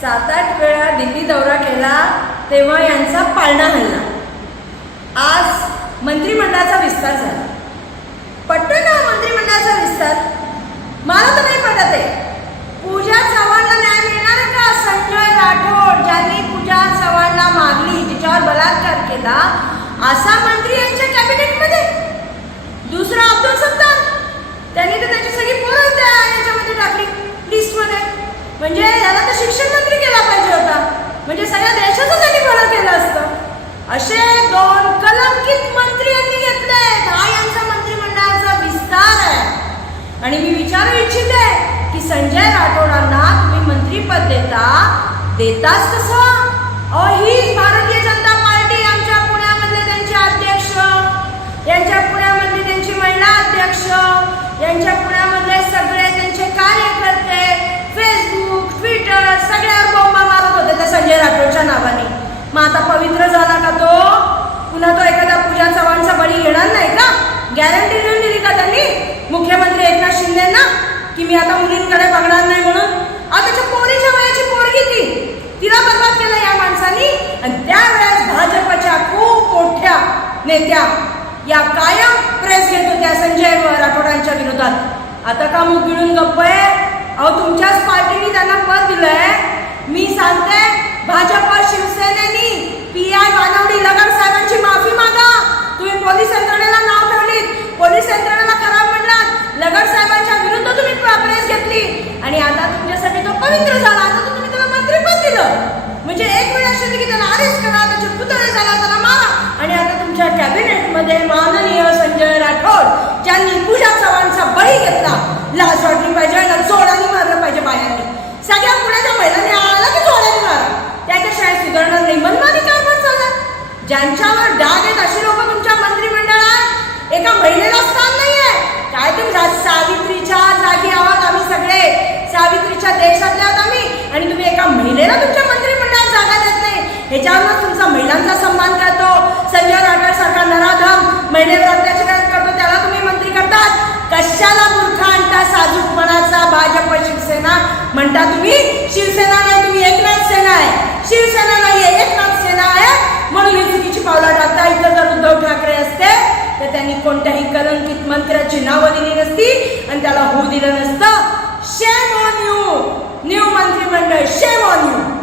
सात आठ वेळा दिल्ली दौरा केला तेव्हा यांचा पाळणा हल्ला. आज मंत्रिमंडळाचा विस्तार झाला. पटतो का मंत्रिमंडळाचा विस्तार. मला तर नाही पटत आहे. पूजा चव्हाणला न्याय मिळणार का? संजय राठोड ज्यांनी पूजा चव्हाणला मागली तिच्यावर बलात्कार केला असा मंत्री यांच्या कॅबिनेटमध्ये दुसरा अब्दुल सत्तार. त्यांनी तर म्हणजे याला तर शिक्षण मंत्री केला पाहिजे होता. म्हणजे सगळ्या देशाचं त्यांनी भलं केलं असतं. असे दोन कलंकित मंत्री यांनी घेतले. हा यांचा मंत्रिमंडळाचा विस्तार आहे. आणि मी विचारू इच्छिते की संजय राठोडांना तुम्ही मंत्रीपद देता देताच कसं अहो ही भारतीय जनता मग आता पवित्र झाला का तो? पुन्हा तो एखाद्या पूजा चव्हाणचा बळी घेणार नाही का? गॅरंटी देऊन दिली का त्यांनी? मुख्यमंत्री एकनाथ शिंदेना? की मी आता मुलींकडे बघणार नाही म्हणून? अहो त्याच्या पोरीच्या वयाची पोरगी ती. तिला बर्बाद केलं या माणसानी. आणि त्यावेळेस भाजपच्या खूप मोठ्या नेत्या या कायम प्रेस घेत होत्या संजय राठोडांच्या विरोधात. आता का मुख गिळून गप्प आहे? अहो तुमच्याच पार्टीने त्यांना पद दिलंय. मी सांगते भाजप शिवसेनेनी पी आय बानवडी लगड साहेबांची माफी मागा. तुम्ही पोलीस यंत्रणेला नाव ठेवलीत. पोलीस यंत्रणेला खराब म्हणलात. लगड साहेबांच्या विरुद्ध तुम्ही प्रेस घेतली. आणि आता तुमच्यासाठी तो पवित्र झाला. आता तुम्ही त्याला मंत्रीपद दिलं. म्हणजे एक वेळ अशी होती की त्याला अरेस्ट करा त्याचे पुतळे झाला त्याला मारा. आणि आता तुमच्या कॅबिनेटमध्ये माननीय संजय राठोड ज्यांनी पूजा चव्हाणचा बळी घेतला. लाज वाटली पाहिजे ज्यांच्यावर डाग आहेत अशी लोक तुमच्या मंत्रिमंडळात. एका महिलेला स्थान नाहीये. काय तुम्ही सावित्रीच्या जागी आहात आम्ही सगळे. सावित्रीच्या देशातले आहात आम्ही. आणि तुम्ही एका महिलेला तुमच्या मंत्रिमंडळात जागा देत नाही. ह्याच्यावर तुमचा महिलांचा सन्मान करतो. संजय राठोड सारखा नराधम. महिलेवर अत्याचार करतो त्याला तुम्ही मंत्री करतात. कशाला मूर्खा आणता साजूकपणाचा भाजप शिवसेना? म्हणता तुम्ही शिवसेना नाही तुम्ही एकनाथ सेना आहे शिवसेना नाहीये एकनाथ सेना आहे म्हणून ही चुकीची पावलं टाकता इथं जर उद्धव ठाकरे असते तर त्यांनी कोणत्याही कलंकित मंत्र्याची नावं दिली नसती आणि त्याला होऊ दिलं नसतं. शेम ऑन यू न्यू मंत्रिमंडळ शेम ऑन यू